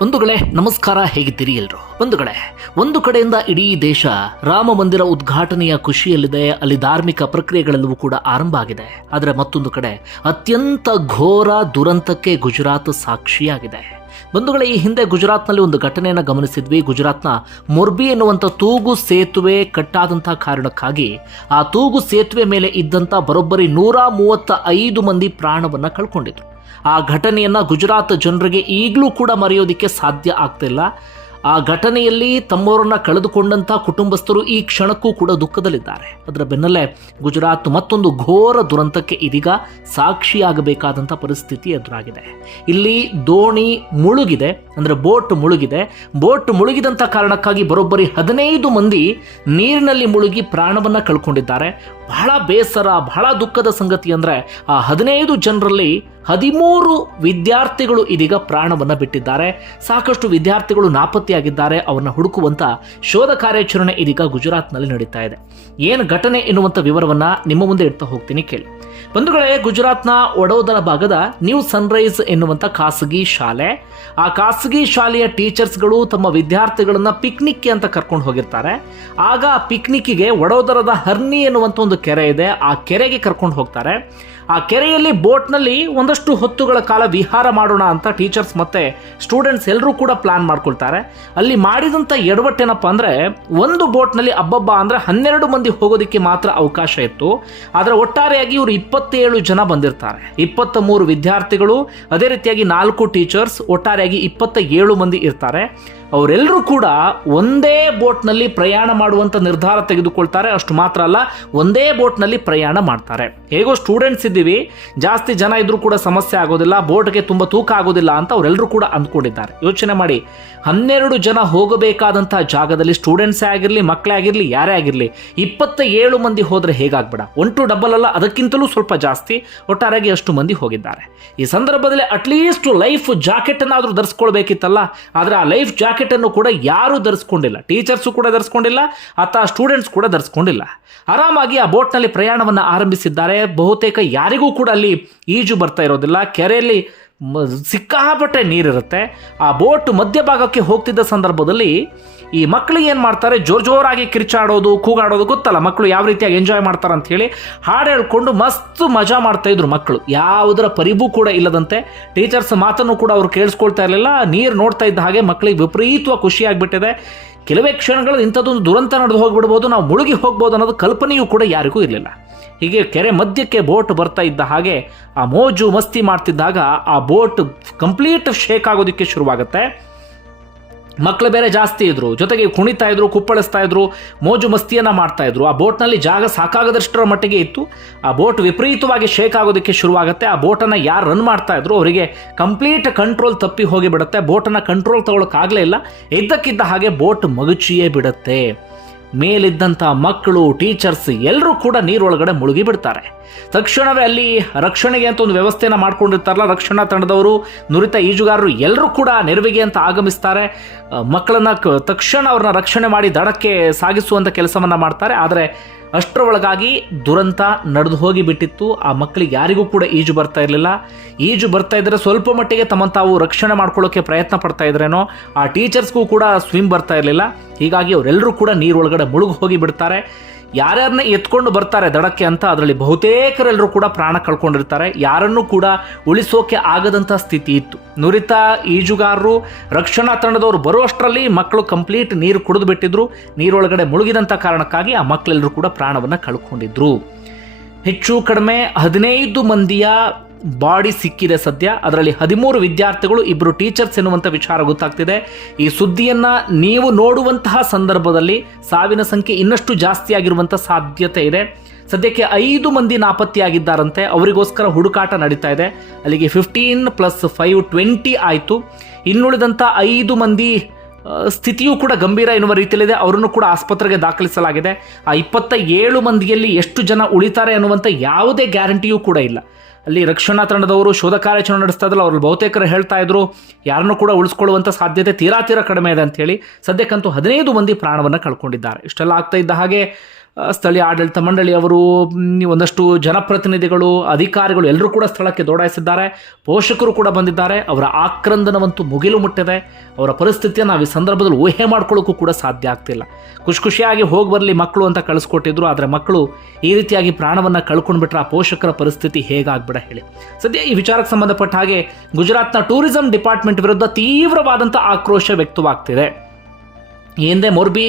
ಬಂಧುಗಳೇ, ನಮಸ್ಕಾರ, ಹೇಗಿದ್ದೀರಿ ಎಲ್ರು? ಬಂಧುಗಳೇ, ಒಂದು ಕಡೆಯಿಂದ ಇಡೀ ದೇಶ ರಾಮ ಮಂದಿರ ಉದ್ಘಾಟನೆಯ ಖುಷಿಯಲ್ಲಿದೆ, ಅಲ್ಲಿ ಧಾರ್ಮಿಕ ಪ್ರಕ್ರಿಯೆಗಳೆಲ್ಲವೂ ಕೂಡ ಆರಂಭ ಆಗಿದೆ. ಆದರೆ ಮತ್ತೊಂದು ಕಡೆ, ಅತ್ಯಂತ ಘೋರ ದುರಂತಕ್ಕೆ ಗುಜರಾತ್ ಸಾಕ್ಷಿಯಾಗಿದೆ. ಬಂಧುಗಳೇ, ಈ ಹಿಂದೆ ಗುಜರಾತ್ನಲ್ಲಿ ಒಂದು ಘಟನೆಯನ್ನು ಗಮನಿಸಿದ್ವಿ. ಗುಜರಾತ್ನ ಮೊರ್ಬಿ ಎನ್ನುವಂಥ ತೂಗು ಸೇತುವೆ ಕಟ್ಟಾದಂತಹ ಕಾರಣಕ್ಕಾಗಿ ಆ ತೂಗು ಸೇತುವೆ ಮೇಲೆ ಇದ್ದಂಥ ಬರೋಬ್ಬರಿ ನೂರ ಮೂವತ್ತ ಐದು ಮಂದಿ ಪ್ರಾಣವನ್ನು ಕಳ್ಕೊಂಡಿದ್ರು. ಆ ಘಟನೆಯನ್ನ ಗುಜರಾತ್ ಜನರಿಗೆ ಈಗಲೂ ಕೂಡ ಮರೆಯೋದಕ್ಕೆ ಸಾಧ್ಯ ಆಗ್ತಿಲ್ಲ. ಆ ಘಟನೆಯಲ್ಲಿ ತಮ್ಮವರನ್ನ ಕಳೆದುಕೊಂಡಂಥ ಕುಟುಂಬಸ್ಥರು ಈ ಕ್ಷಣಕ್ಕೂ ಕೂಡ ದುಃಖದಲ್ಲಿದ್ದಾರೆ. ಅದರ ಬೆನ್ನಲ್ಲೇ ಗುಜರಾತ್ ಮತ್ತೊಂದು ಘೋರ ದುರಂತಕ್ಕೆ ಇದೀಗ ಸಾಕ್ಷಿಯಾಗಬೇಕಾದಂಥ ಪರಿಸ್ಥಿತಿ ಎದುರಾಗಿದೆ. ಇಲ್ಲಿ ದೋಣಿ ಮುಳುಗಿದೆ, ಅಂದರೆ ಬೋಟ್ ಮುಳುಗಿದೆ. ಬೋಟ್ ಮುಳುಗಿದಂಥ ಕಾರಣಕ್ಕಾಗಿ ಬರೋಬ್ಬರಿ ಹದಿನೈದು ಮಂದಿ ನೀರಿನಲ್ಲಿ ಮುಳುಗಿ ಪ್ರಾಣವನ್ನು ಕಳ್ಕೊಂಡಿದ್ದಾರೆ. ಬಹಳ ಬೇಸರ, ಬಹಳ ದುಃಖದ ಸಂಗತಿ ಅಂದರೆ ಆ ಹದಿನೈದು ಜನರಲ್ಲಿ ಹದಿಮೂರು ವಿದ್ಯಾರ್ಥಿಗಳು ಇದೀಗ ಪ್ರಾಣವನ್ನು ಬಿಟ್ಟಿದ್ದಾರೆ. ಸಾಕಷ್ಟು ವಿದ್ಯಾರ್ಥಿಗಳು ನಾಪತ್ತೆಯಾಗಿದ್ದಾರೆ. ಅವರನ್ನು ಹುಡುಕುವಂತ ಶೋಧ ಕಾರ್ಯಾಚರಣೆ ಇದೀಗ ಗುಜರಾತ್ನಲ್ಲಿ ನಡೀತಾ ಇದೆ. ಏನು ಘಟನೆ ಎನ್ನುವಂಥ ವಿವರವನ್ನು ನಿಮ್ಮ ಮುಂದೆ ಇಡ್ತಾ ಹೋಗ್ತೀನಿ ಕೇಳಿ. ಬಂಧುಗಳೇ, ಗುಜರಾತ್ನ ವಡೋದರ ಭಾಗದ ನ್ಯೂ ಸನ್ರೈಸ್ ಎನ್ನುವಂಥ ಖಾಸಗಿ ಶಾಲೆ, ಆ ಖಾಸಗಿ ಶಾಲೆಯ ಟೀಚರ್ಸ್ಗಳು ತಮ್ಮ ವಿದ್ಯಾರ್ಥಿಗಳನ್ನು ಪಿಕ್ನಿಕ್ಗೆ ಅಂತ ಕರ್ಕೊಂಡು ಹೋಗಿರ್ತಾರೆ. ಆಗ ಆ ಪಿಕ್ನಿಕ್ಕಿಗೆ ವಡೋದರದ ಹರ್ನಿ ಎನ್ನುವಂಥ ಒಂದು ಕೆರೆ ಇದೆ. ಆ ಕೆರೆಗೆ ಕರ್ಕೊಂಡು ಹೋಗ್ತಾರೆ. ಆ ಕೆರೆಯಲ್ಲಿ ಬೋಟ್ನಲ್ಲಿ ಒಂದಷ್ಟು ಹೊತ್ತುಗಳ ಕಾಲ ವಿಹಾರ ಮಾಡೋಣ ಅಂತ ಟೀಚರ್ಸ್ ಮತ್ತು ಸ್ಟೂಡೆಂಟ್ಸ್ ಎಲ್ಲರೂ ಕೂಡ ಪ್ಲಾನ್ ಮಾಡ್ಕೊಳ್ತಾರೆ. ಅಲ್ಲಿ ಮಾಡಿದಂಥ ಎಡವಟ್ಟೇನಪ್ಪ ಅಂದರೆ ಒಂದು ಬೋಟ್ನಲ್ಲಿ ಅಬ್ಬಬ್ಬ ಅಂದರೆ ಹನ್ನೆರಡು ಮಂದಿ ಹೋಗೋದಕ್ಕೆ ಮಾತ್ರ ಅವಕಾಶ ಇತ್ತು. ಆದರೆ ಒಟ್ಟಾರೆಯಾಗಿ ಇವರು ಇಪ್ಪತ್ತೇಳು ಜನ ಬಂದಿರ್ತಾರೆ. ಇಪ್ಪತ್ತ ಮೂರು ವಿದ್ಯಾರ್ಥಿಗಳು, ಅದೇ ರೀತಿಯಾಗಿ ನಾಲ್ಕು ಟೀಚರ್ಸ್, ಒಟ್ಟಾರೆಯಾಗಿ ಇಪ್ಪತ್ತ ಏಳು ಮಂದಿ ಇರ್ತಾರೆ. ಅವರೆಲ್ಲರೂ ಕೂಡ ಒಂದೇ ಬೋಟ್ನಲ್ಲಿ ಪ್ರಯಾಣ ಮಾಡುವಂಥ ನಿರ್ಧಾರ ತೆಗೆದುಕೊಳ್ತಾರೆ. ಅಷ್ಟು ಮಾತ್ರ ಅಲ್ಲ, ಒಂದೇ ಬೋಟ್ನಲ್ಲಿ ಪ್ರಯಾಣ ಮಾಡ್ತಾರೆ. ಹೇಗೋ ಸ್ಟೂಡೆಂಟ್ಸ್ ಇದ್ದೀವಿ, ಜಾಸ್ತಿ ಜನ ಇದ್ರೂ ಕೂಡ ಸಮಸ್ಯೆ ಆಗೋದಿಲ್ಲ, ಬೋಟ್ಗೆ ತುಂಬ ತೂಕ ಆಗೋದಿಲ್ಲ ಅಂತ ಅವರೆಲ್ಲರೂ ಕೂಡ ಅಂದ್ಕೊಂಡಿದ್ದಾರೆ. ಯೋಚನೆ ಮಾಡಿ, ಹನ್ನೆರಡು ಜನ ಹೋಗಬೇಕಾದಂಥ ಜಾಗದಲ್ಲಿ ಸ್ಟೂಡೆಂಟ್ಸೇ ಆಗಿರಲಿ, ಮಕ್ಕಳೇ ಆಗಿರಲಿ, ಯಾರೇ ಆಗಿರಲಿ ಇಪ್ಪತ್ತ ಏಳು ಮಂದಿ ಹೋದರೆ ಹೇಗಾಗ್ಬೇಡ? ಒನ್ ಟು ಡಬಲ್ ಅಲ್ಲ, ಅದಕ್ಕಿಂತಲೂ ಸ್ವಲ್ಪ ಜಾಸ್ತಿ, ಒಟ್ಟಾರೆಯಾಗಿ ಅಷ್ಟು ಮಂದಿ ಹೋಗಿದ್ದಾರೆ. ಈ ಸಂದರ್ಭದಲ್ಲಿ ಅಟ್ಲೀಸ್ಟ್ ಲೈಫ್ ಜಾಕೆಟ್ ಅನ್ನಾದರೂ ಧರಿಸ್ಕೊಳ್ಬೇಕಿತ್ತಲ್ಲ, ಆದರೆ ಆ ಲೈಫ್ ಜಾಕೆಟ್ ಅನ್ನು ಕೂಡ ಯಾರೂ ಧರಿಸ್ಕೊಂಡಿಲ್ಲ. ಟೀಚರ್ಸು ಕೂಡ ಧರಿಸ್ಕೊಂಡಿಲ್ಲ ಅಥವಾ ಸ್ಟೂಡೆಂಟ್ಸ್ ಕೂಡ ಧರಿಸ್ಕೊಂಡಿಲ್ಲ. ಆರಾಮಾಗಿ ಆ ಬೋಟ್ನಲ್ಲಿ ಪ್ರಯಾಣವನ್ನು ಆರಂಭಿಸಿದ್ದಾರೆ. ಬಹುತೇಕ ಯಾರಿಗೂ ಕೂಡ ಅಲ್ಲಿ ಈಜು ಬರ್ತಾ ಇರೋದಿಲ್ಲ. ಕೆರೆಯಲ್ಲಿ ಸಿಕ್ಕಾಪಟ್ಟೆ ನೀರಿರುತ್ತೆ. ಆ ಬೋಟ್ ಮಧ್ಯಭಾಗಕ್ಕೆ ಹೋಗ್ತಿದ್ದ ಸಂದರ್ಭದಲ್ಲಿ ಈ ಮಕ್ಕಳು ಏನು ಮಾಡ್ತಾರೆ? ಜೋರ್ ಜೋರಾಗಿ ಕಿರ್ಚಾಡೋದು, ಕೂಗಾಡೋದು ಗೊತ್ತಲ್ಲ? ಮಕ್ಕಳು ಯಾವ ರೀತಿಯಾಗಿ ಎಂಜಾಯ್ ಮಾಡ್ತಾರೆ ಅಂತ ಹೇಳಿ ಹಾಡು ಹೇಳ್ಕೊಂಡು ಮಸ್ತ್ ಮಜಾ ಮಾಡ್ತಾ ಇದ್ರು ಮಕ್ಕಳು. ಯಾವುದರ ಪರಿಭೂ ಕೂಡ ಇಲ್ಲದಂತೆ ಟೀಚರ್ಸ್ ಮಾತನ್ನು ಕೂಡ ಅವರು ಕೇಳಿಸ್ಕೊಳ್ತಾ ಇರಲಿಲ್ಲ. ನೀರು ನೋಡ್ತಾ ಇದ್ದ ಹಾಗೆ ಮಕ್ಕಳಿಗೆ ವಿಪರೀತವಾಗಿ ಖುಷಿಯಾಗಿಬಿಟ್ಟಿದೆ. ಕೆಲವೇ ಕ್ಷಣಗಳು ಇಂಥದ್ದೊಂದು ದುರಂತ ನಡೆದು ಹೋಗ್ಬಿಡ್ಬೋದು, ನಾವು ಮುಳುಗಿ ಹೋಗ್ಬೋದು ಅನ್ನೋದು ಕಲ್ಪನೆಯೂ ಕೂಡ ಯಾರಿಗೂ ಇರಲಿಲ್ಲ. ಹೀಗೆ ಕೆರೆ ಮಧ್ಯಕ್ಕೆ ಬೋಟ್ ಬರ್ತಾ ಇದ್ದ ಹಾಗೆ ಆ ಮೋಜು ಮಸ್ತಿ ಮಾಡ್ತಿದ್ದಾಗ ಆ ಬೋಟ್ ಕಂಪ್ಲೀಟ್ ಶೇಕ್ ಆಗೋದಕ್ಕೆ ಶುರುವಾಗುತ್ತೆ. ಮಕ್ಕಳು ಬೇರೆ ಜಾಸ್ತಿ ಇದ್ರು, ಜೊತೆಗೆ ಕುಣಿತಾ ಇದ್ರು, ಕುಪ್ಪಳಿಸ್ತಾ ಇದ್ರು, ಮೋಜು ಮಸ್ತಿಯನ್ನು ಮಾಡ್ತಾ ಇದ್ರು. ಆ ಬೋಟ್ನಲ್ಲಿ ಜಾಗ ಸಾಕಾಗದಷ್ಟರ ಮಟ್ಟಿಗೆ ಇತ್ತು. ಆ ಬೋಟ್ ವಿಪರೀತವಾಗಿ ಶೇಕ್ ಆಗೋದಕ್ಕೆ ಶುರುವಾಗುತ್ತೆ. ಆ ಬೋಟನ್ನು ಯಾರು ರನ್ ಮಾಡ್ತಾ ಇದ್ರು, ಅವರಿಗೆ ಕಂಪ್ಲೀಟ್ ಕಂಟ್ರೋಲ್ ತಪ್ಪಿ ಹೋಗಿ ಬಿಡುತ್ತೆ ಬೋಟನ್ನು ಕಂಟ್ರೋಲ್ ತಗೊಳಕ್ಕಾಗಲೇ ಇಲ್ಲ. ಇದ್ದಕ್ಕಿದ್ದ ಹಾಗೆ ಬೋಟ್ ಮಗುಚಿಯೇ ಬಿಡುತ್ತೆ. ಮೇಲಿದ್ದಂಥ ಮಕ್ಕಳು ಟೀಚರ್ಸ್ ಎಲ್ಲರೂ ಕೂಡ ನೀರೊಳಗಡೆ ಮುಳುಗಿ ಬಿಡ್ತಾರೆ. ತಕ್ಷಣವೇ ಅಲ್ಲಿ ರಕ್ಷಣೆಗೆ ಅಂತ ಒಂದು ವ್ಯವಸ್ಥೆಯನ್ನು ಮಾಡ್ಕೊಂಡಿರ್ತಾರಲ್ಲ, ರಕ್ಷಣಾ ತಂಡದವರು, ನುರಿತ ಈಜುಗಾರರು ಎಲ್ಲರೂ ಕೂಡ ನೆರವಿಗೆ ಅಂತ ಆಗಮಿಸ್ತಾರೆ. ಮಕ್ಕಳನ್ನ ತಕ್ಷಣ ಅವ್ರನ್ನ ರಕ್ಷಣೆ ಮಾಡಿ ದಡಕ್ಕೆ ಸಾಗಿಸುವಂಥ ಕೆಲಸವನ್ನ ಮಾಡ್ತಾರೆ. ಆದರೆ ಅಷ್ಟರೊಳಗಾಗಿ ದುರಂತ ನಡೆದು ಹೋಗಿ ಬಿಟ್ಟಿತ್ತು. ಆ ಮಕ್ಕಳಿಗೆ ಯಾರಿಗೂ ಕೂಡ ಈಜು ಬರ್ತಾ ಇರಲಿಲ್ಲ. ಈಜು ಬರ್ತಾ ಇದ್ರೆ ಸ್ವಲ್ಪ ಮಟ್ಟಿಗೆ ತಮ್ಮ ತಾವು ರಕ್ಷಣೆ ಮಾಡ್ಕೊಳ್ಳೋಕೆ ಪ್ರಯತ್ನ ಪಡ್ತಾ ಇದ್ರೇನೋ, ಆ ಟೀಚರ್ಸ್ಗೂ ಕೂಡ ಸ್ವಿಮ್ ಬರ್ತಾ ಇರಲಿಲ್ಲ. ಹೀಗಾಗಿ ಅವರೆಲ್ಲರೂ ಕೂಡ ನೀರೊಳಗಡೆ ಮುಳುಗು ಹೋಗಿ ಬಿಡ್ತಾರೆ. ಯಾರ್ಯಾರನ್ನ ಎತ್ಕೊಂಡು ಬರ್ತಾರೆ ದಡಕ್ಕೆ ಅಂತ ಅದರಲ್ಲಿ ಬಹುತೇಕರೆಲ್ಲರೂ ಕೂಡ ಪ್ರಾಣ ಕಳ್ಕೊಂಡಿರ್ತಾರೆ. ಯಾರನ್ನೂ ಕೂಡ ಉಳಿಸೋಕೆ ಆಗದಂಥ ಸ್ಥಿತಿ ಇತ್ತು. ನುರಿತ ಈಜುಗಾರರು, ರಕ್ಷಣಾ ತಂಡದವರು ಬರುವಷ್ಟರಲ್ಲಿ ಮಕ್ಕಳು ಕಂಪ್ಲೀಟ್ ನೀರು ಕುಡಿದು ಬಿಟ್ಟಿದ್ರು. ನೀರೊಳಗಡೆ ಮುಳುಗಿದಂಥ ಕಾರಣಕ್ಕಾಗಿ ಆ ಮಕ್ಕಳೆಲ್ಲರೂ ಕೂಡ ಪ್ರಾಣವನ್ನು ಕಳ್ಕೊಂಡಿದ್ರು. ಹೆಚ್ಚು ಕಡಿಮೆ ಹದಿನೈದು ಮಂದಿಯ ಬಾಡಿ ಸಿಕ್ಕಿದೆ ಸದ್ಯ. ಅದರಲ್ಲಿ ಹದಿಮೂರು ವಿದ್ಯಾರ್ಥಿಗಳು ಇಬ್ಬರು ಟೀಚರ್ಸ್ ಎನ್ನುವಂಥ ವಿಚಾರ ಗೊತ್ತಾಗ್ತಿದೆ. ಈ ಸುದ್ದಿಯನ್ನು ನೀವು ನೋಡುವಂತಹ ಸಂದರ್ಭದಲ್ಲಿ ಸಾವಿನ ಸಂಖ್ಯೆ ಇನ್ನಷ್ಟು ಜಾಸ್ತಿ ಆಗಿರುವಂಥ ಸಾಧ್ಯತೆ ಇದೆ. ಸದ್ಯಕ್ಕೆ ಐದು ಮಂದಿ ನಾಪತ್ತೆಯಾಗಿದ್ದಾರಂತೆ. ಅವರಿಗೋಸ್ಕರ ಹುಡುಕಾಟ ನಡೀತಾ ಇದೆ. ಅಲ್ಲಿಗೆ ಫಿಫ್ಟೀನ್ ಪ್ಲಸ್ ಫೈವ್ ಟ್ವೆಂಟಿ ಆಯಿತು. ಇನ್ನುಳಿದಂಥ ಐದು ಮಂದಿ ಸ್ಥಿತಿಯೂ ಕೂಡ ಗಂಭೀರ ಎನ್ನುವ ರೀತಿಯಲ್ಲಿದೆ. ಅವರನ್ನು ಕೂಡ ಆಸ್ಪತ್ರೆಗೆ ದಾಖಲಿಸಲಾಗಿದೆ. ಆ ಇಪ್ಪತ್ತ ಏಳು ಮಂದಿಯಲ್ಲಿ ಎಷ್ಟು ಜನ ಉಳಿತಾರೆ ಅನ್ನುವಂಥ ಯಾವುದೇ ಗ್ಯಾರಂಟಿಯೂ ಕೂಡ ಇಲ್ಲ. ಅಲ್ಲಿ ರಕ್ಷಣಾ ತಂಡದವರು ಶೋಧ ಕಾರ್ಯಾಚರಣೆ ನಡೆಸ್ತಾ ಇದ್ರಲ್ಲ, ಅವ್ರಲ್ಲಿ ಬಹುತೇಕರು ಹೇಳ್ತಾ ಇದ್ರು, ಯಾರನ್ನು ಕೂಡ ಉಳಿಸ್ಕೊಳ್ಳುವಂಥ ಸಾಧ್ಯತೆ ತೀರಾ ತೀರಾ ಕಡಿಮೆ ಇದೆ ಅಂತ ಹೇಳಿ ಸದ್ಯಕ್ಕಂತೂ ಹದಿನೈದು ಮಂದಿ ಪ್ರಾಣವನ್ನು ಕಳ್ಕೊಂಡಿದ್ದಾರೆ. ಇಷ್ಟೆಲ್ಲ ಆಗ್ತಾ ಇದ್ದ ಹಾಗೆ ಸ್ಥಳೀಯ ಆಡಳಿತ ಮಂಡಳಿ ಅವರು ಒಂದಷ್ಟು ಜನಪ್ರತಿನಿಧಿಗಳು, ಅಧಿಕಾರಿಗಳು ಎಲ್ಲರೂ ಕೂಡ ಸ್ಥಳಕ್ಕೆ ದೌಡಾಯಿಸಿದ್ದಾರೆ. ಪೋಷಕರು ಕೂಡ ಬಂದಿದ್ದಾರೆ. ಅವರ ಆಕ್ರಂದನವಂತೂ ಮುಗಿಲು ಮುಟ್ಟಿದೆ. ಅವರ ಪರಿಸ್ಥಿತಿಯನ್ನು ನಾವು ಈ ಸಂದರ್ಭದಲ್ಲಿ ಊಹೆ ಮಾಡ್ಕೊಳ್ಳೋಕ್ಕೂ ಕೂಡ ಸಾಧ್ಯ ಆಗ್ತಿಲ್ಲ. ಖುಷಿ ಖುಷಿಯಾಗಿ ಹೋಗಿ ಬರಲಿ ಮಕ್ಕಳು ಅಂತ ಕಳಿಸ್ಕೊಟ್ಟಿದ್ರು. ಆದರೆ ಮಕ್ಕಳು ಈ ರೀತಿಯಾಗಿ ಪ್ರಾಣವನ್ನು ಕಳ್ಕೊಂಡ್ಬಿಟ್ರೆ ಆ ಪೋಷಕರ ಪರಿಸ್ಥಿತಿ ಹೇಗಾಗ್ಬಿಡ ಹೇಳಿ. ಸದ್ಯ ಈ ವಿಚಾರಕ್ಕೆ ಸಂಬಂಧಪಟ್ಟ ಹಾಗೆ ಗುಜರಾತ್ನ ಟೂರಿಸಂ ಡಿಪಾರ್ಟ್ಮೆಂಟ್ ವಿರುದ್ಧ ತೀವ್ರವಾದಂಥ ಆಕ್ರೋಶ ವ್ಯಕ್ತವಾಗ್ತಿದೆ. ಈ ಹಿಂದೆ ಮೊರ್ಬಿ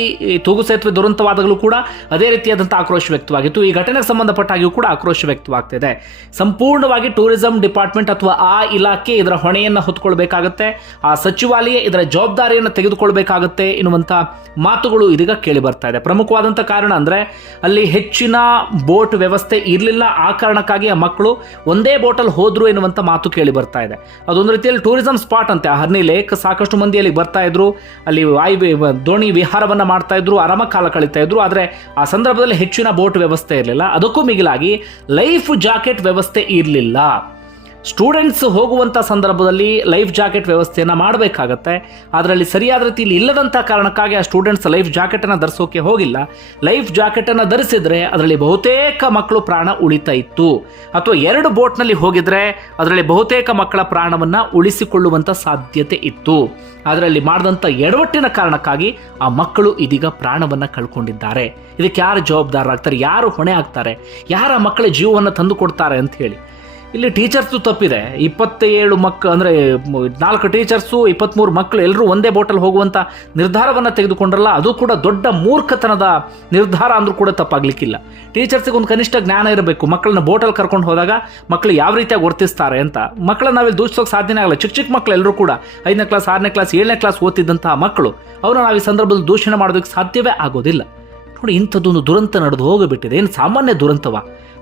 ತೂಗು ಸೇತುವೆ ದುರಂತವಾದಾಗಲೂ ಕೂಡ ಅದೇ ರೀತಿಯಾದಂಥ ಆಕ್ರೋಶ ವ್ಯಕ್ತವಾಗಿತ್ತು. ಈ ಘಟನೆಗೆ ಸಂಬಂಧಪಟ್ಟಾಗಿಯೂ ಕೂಡ ಆಕ್ರೋಶ ವ್ಯಕ್ತವಾಗ್ತಿದೆ. ಸಂಪೂರ್ಣವಾಗಿ ಟೂರಿಸಂ ಡಿಪಾರ್ಟ್ಮೆಂಟ್ ಅಥವಾ ಆ ಇಲಾಖೆ ಇದರ ಹೊಣೆಯನ್ನು ಹೊತ್ಕೊಳ್ಬೇಕಾಗತ್ತೆ. ಆ ಸಚಿವಾಲಯ ಇದರ ಜವಾಬ್ದಾರಿಯನ್ನು ತೆಗೆದುಕೊಳ್ಬೇಕಾಗತ್ತೆ ಎನ್ನುವಂಥ ಮಾತುಗಳು ಇದೀಗ ಕೇಳಿ ಬರ್ತಾ ಇದೆ. ಪ್ರಮುಖವಾದಂಥ ಕಾರಣ ಅಂದರೆ ಅಲ್ಲಿ ಹೆಚ್ಚಿನ ಬೋಟ್ ವ್ಯವಸ್ಥೆ ಇರಲಿಲ್ಲ. ಆ ಕಾರಣಕ್ಕಾಗಿ ಆ ಮಕ್ಕಳು ಒಂದೇ ಬೋಟಲ್ಲಿ ಹೋದ್ರು ಎನ್ನುವಂಥ ಮಾತು ಕೇಳಿ ಬರ್ತಾ ಇದೆ. ಅದೊಂದು ರೀತಿಯಲ್ಲಿ ಟೂರಿಸಂ ಸ್ಪಾಟ್ ಅಂತೆ. ಆ ಹರ್ನಿ ಲೇಕ್ ಸಾಕಷ್ಟು ಮಂದಿ ಅಲ್ಲಿಗೆ ಬರ್ತಾ ಇದ್ರು. ಅಲ್ಲಿ ವಾಯು ದೋಣಿ ವಿಹಾರವನ್ನು ಮಾಡ್ತಾ ಇದ್ರು, ಆರಾಮ ಕಾಲ ಕಳೀತಾ ಇದ್ರು, ಆದರೆ ಆ ಸಂದರ್ಭದಲ್ಲಿ ಹೆಚ್ಚಿನ ಬೋಟ್ ವ್ಯವಸ್ಥೆ ಇರಲಿಲ್ಲ. ಅದಕ್ಕೂ ಮಿಗಿಲಾಗಿ ಲೈಫ್ ಜಾಕೆಟ್ ವ್ಯವಸ್ಥೆ ಇರಲಿಲ್ಲ. ಸ್ಟೂಡೆಂಟ್ಸ್ ಹೋಗುವಂಥ ಸಂದರ್ಭದಲ್ಲಿ ಲೈಫ್ ಜಾಕೆಟ್ ವ್ಯವಸ್ಥೆಯನ್ನು ಮಾಡಬೇಕಾಗತ್ತೆ. ಅದರಲ್ಲಿ ಸರಿಯಾದ ರೀತಿಯಲ್ಲಿ ಇಲ್ಲದಂಥ ಕಾರಣಕ್ಕಾಗಿ ಆ ಸ್ಟೂಡೆಂಟ್ಸ್ ಲೈಫ್ ಜಾಕೆಟನ್ನು ಧರಿಸೋಕೆ ಹೋಗಿಲ್ಲ. ಲೈಫ್ ಜಾಕೆಟನ್ನು ಧರಿಸಿದರೆ ಅದರಲ್ಲಿ ಬಹುತೇಕ ಮಕ್ಕಳು ಪ್ರಾಣ ಉಳಿತಾ ಇತ್ತು. ಅಥವಾ ಎರಡು ಬೋಟ್ನಲ್ಲಿ ಹೋಗಿದ್ರೆ ಅದರಲ್ಲಿ ಬಹುತೇಕ ಮಕ್ಕಳ ಪ್ರಾಣವನ್ನು ಉಳಿಸಿಕೊಳ್ಳುವಂಥ ಸಾಧ್ಯತೆ ಇತ್ತು. ಅದರಲ್ಲಿ ಮಾಡಿದಂಥ ಎಡವಟ್ಟಿನ ಕಾರಣಕ್ಕಾಗಿ ಆ ಮಕ್ಕಳು ಇದೀಗ ಪ್ರಾಣವನ್ನು ಕಳ್ಕೊಂಡಿದ್ದಾರೆ. ಇದಕ್ಕೆ ಯಾರು ಜವಾಬ್ದಾರರಾಗ್ತಾರೆ? ಯಾರು ಹೊಣೆ ಆಗ್ತಾರೆ? ಯಾರ ಮಕ್ಕಳ ಜೀವವನ್ನು ತಂದು ಕೊಡ್ತಾರೆ ಅಂತ ಹೇಳಿ. ಇಲ್ಲಿ ಟೀಚರ್ಸು ತಪ್ಪಿದೆ. ಇಪ್ಪತ್ತೇಳು ಮಕ್ಕ ಅಂದರೆ ನಾಲ್ಕು ಟೀಚರ್ಸು ಇಪ್ಪತ್ತ್ಮೂರು ಮಕ್ಕಳು ಎಲ್ಲರೂ ಒಂದೇ ಬೋಟಲ್ಲಿ ಹೋಗುವಂಥ ನಿರ್ಧಾರವನ್ನು ತೆಗೆದುಕೊಂಡ್ರಲ್ಲ, ಅದು ಕೂಡ ದೊಡ್ಡ ಮೂರ್ಖತನದ ನಿರ್ಧಾರ ಅಂದರೂ ಕೂಡ ತಪ್ಪಾಗಲಿಕ್ಕಿಲ್ಲ. ಟೀಚರ್ಸಿಗೆ ಒಂದು ಕನಿಷ್ಠ ಜ್ಞಾನ ಇರಬೇಕು. ಮಕ್ಕಳನ್ನ ಬೋಟಲ್ಲಿ ಕರ್ಕೊಂಡು ಹೋದಾಗ ಮಕ್ಕಳು ಯಾವ ರೀತಿಯಾಗಿ ವರ್ತಿಸ್ತಾರೆ ಅಂತ. ಮಕ್ಕಳನ್ನ ನಾವಿಲ್ಲಿ ದೂಷಿಸೋಕೆ ಸಾಧ್ಯನೇ ಆಗಲ್ಲ. ಚಿಕ್ಕ ಚಿಕ್ಕ ಮಕ್ಕಳು ಎಲ್ಲರೂ ಕೂಡ ಐದನೇ ಕ್ಲಾಸ್ ಆರನೇ ಕ್ಲಾಸ್ ಏಳನೇ ಕ್ಲಾಸ್ ಓದ್ತಿದ್ದಂತಹ ಮಕ್ಕಳು, ಅವರನ್ನು ನಾವು ಈ ಸಂದರ್ಭದಲ್ಲಿ ದೂಷಣೆ ಮಾಡೋದಕ್ಕೆ ಸಾಧ್ಯವೇ ಆಗೋದಿಲ್ಲ. ನೋಡಿ, ಇಂಥದ್ದೊಂದು ದುರಂತ ನಡೆದು ಹೋಗಿಬಿಟ್ಟಿದೆ. ಏನು ಸಾಮಾನ್ಯ ದುರಂತವ?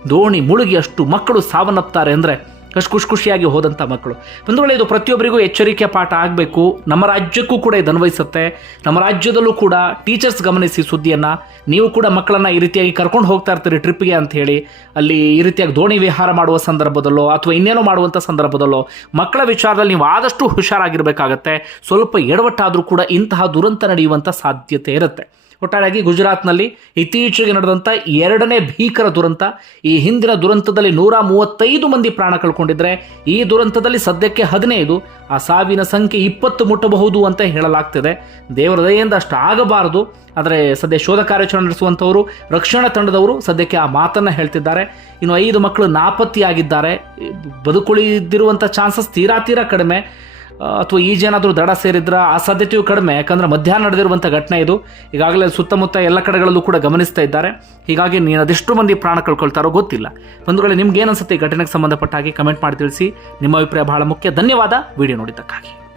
ದೋಣಿ ಮುಳುಗಿ ಅಷ್ಟು ಮಕ್ಕಳು ಸಾವನ್ನಪ್ತಾರೆ ಅಂದರೆ ಅಷ್ಟು ಖುಷಿ ಖುಷಿಯಾಗಿ ಹೋದಂಥ ಮಕ್ಕಳು. ಒಂದು ಇದು ಪ್ರತಿಯೊಬ್ಬರಿಗೂ ಎಚ್ಚರಿಕೆ ಪಾಠ ಆಗಬೇಕು. ನಮ್ಮ ರಾಜ್ಯಕ್ಕೂ ಕೂಡ ಇದು ಅನ್ವಯಿಸುತ್ತೆ ನಮ್ಮ ರಾಜ್ಯದಲ್ಲೂ ಕೂಡ ಟೀಚರ್ಸ್ ಗಮನಿಸಿ ಸುದ್ದಿಯನ್ನು. ನೀವು ಕೂಡ ಮಕ್ಕಳನ್ನು ಈ ರೀತಿಯಾಗಿ ಕರ್ಕೊಂಡು ಹೋಗ್ತಾ ಇರ್ತೀರಿ ಟ್ರಿಪ್ಗೆ ಅಂತ ಹೇಳಿ. ಅಲ್ಲಿ ಈ ರೀತಿಯಾಗಿ ದೋಣಿ ವಿಹಾರ ಮಾಡುವ ಸಂದರ್ಭದಲ್ಲೋ ಅಥವಾ ಇನ್ನೇನೋ ಮಾಡುವಂಥ ಸಂದರ್ಭದಲ್ಲೋ ಮಕ್ಕಳ ವಿಚಾರದಲ್ಲಿ ನೀವು ಆದಷ್ಟು ಹುಷಾರಾಗಿರಬೇಕಾಗತ್ತೆ. ಸ್ವಲ್ಪ ಎಡವಟ್ಟಾದರೂ ಕೂಡ ಇಂತಹ ದುರಂತ ನಡೆಯುವಂಥ ಸಾಧ್ಯತೆ ಇರುತ್ತೆ. ಒಟ್ಟಾರೆಯಾಗಿ ಗುಜರಾತ್ನಲ್ಲಿ ಇತ್ತೀಚೆಗೆ ನಡೆದಂಥ ಎರಡನೇ ಭೀಕರ ದುರಂತ. ಈ ಹಿಂದಿನ ದುರಂತದಲ್ಲಿ ನೂರ ಮೂವತ್ತೈದು ಮಂದಿ ಪ್ರಾಣ ಕಳ್ಕೊಂಡಿದ್ರೆ, ಈ ದುರಂತದಲ್ಲಿ ಸದ್ಯಕ್ಕೆ ಹದಿನೈದು, ಆ ಸಾವಿನ ಸಂಖ್ಯೆ ಇಪ್ಪತ್ತು ಮುಟ್ಟಬಹುದು ಅಂತ ಹೇಳಲಾಗ್ತಿದೆ. ದೇವರ ದಯೆಯಿಂದ ಅಷ್ಟು ಆಗಬಾರದು. ಆದರೆ ಸದ್ಯ ಶೋಧ ಕಾರ್ಯಾಚರಣೆ ನಡೆಸುವಂಥವರು, ರಕ್ಷಣಾ ತಂಡದವರು ಸದ್ಯಕ್ಕೆ ಆ ಮಾತನ್ನು ಹೇಳ್ತಿದ್ದಾರೆ. ಇನ್ನು ಐದು ಮಕ್ಕಳು ನಾಪತ್ತೆಯಾಗಿದ್ದಾರೆ. ಬದುಕುಳಿದಿರುವಂಥ ಚಾನ್ಸಸ್ ತೀರಾ ತೀರಾ ಕಡಿಮೆ. ಅಥವಾ ಈಜೇನಾದರೂ ದಡ ಸೇರಿದ್ರ ಆ ಸಾಧ್ಯತೆಯೂ ಕಡಿಮೆ, ಯಾಕಂದ್ರೆ ಮಧ್ಯಾಹ್ನ ನಡೆದಿರುವಂಥ ಘಟನೆ ಇದು. ಈಗಾಗಲೇ ಸುತ್ತಮುತ್ತ ಎಲ್ಲ ಕಡೆಗಳಲ್ಲೂ ಕೂಡ ಗಮನಿಸ್ತಾ ಇದ್ದಾರೆ. ಹೀಗಾಗಿ ನೀನು ಅದೆಷ್ಟು ಮಂದಿ ಪ್ರಾಣ ಕಳ್ಕೊಳ್ತಾರೋ ಗೊತ್ತಿಲ್ಲ. ವೇಳೆ ನಿಮ್ಗೆ ಅನ್ಸುತ್ತೆ ಈ ಘಟನೆಗೆ ಸಂಬಂಧಪಟ್ಟ ಹಾಗೆ ಕಮೆಂಟ್ ಮಾಡಿ ತಿಳಿಸಿ. ನಿಮ್ಮ ಅಭಿಪ್ರಾಯ ಬಹಳ ಮುಖ್ಯ. ಧನ್ಯವಾದ. ವಿಡಿಯೋ ನೋಡಿದ್ದಕ್ಕಾಗಿ.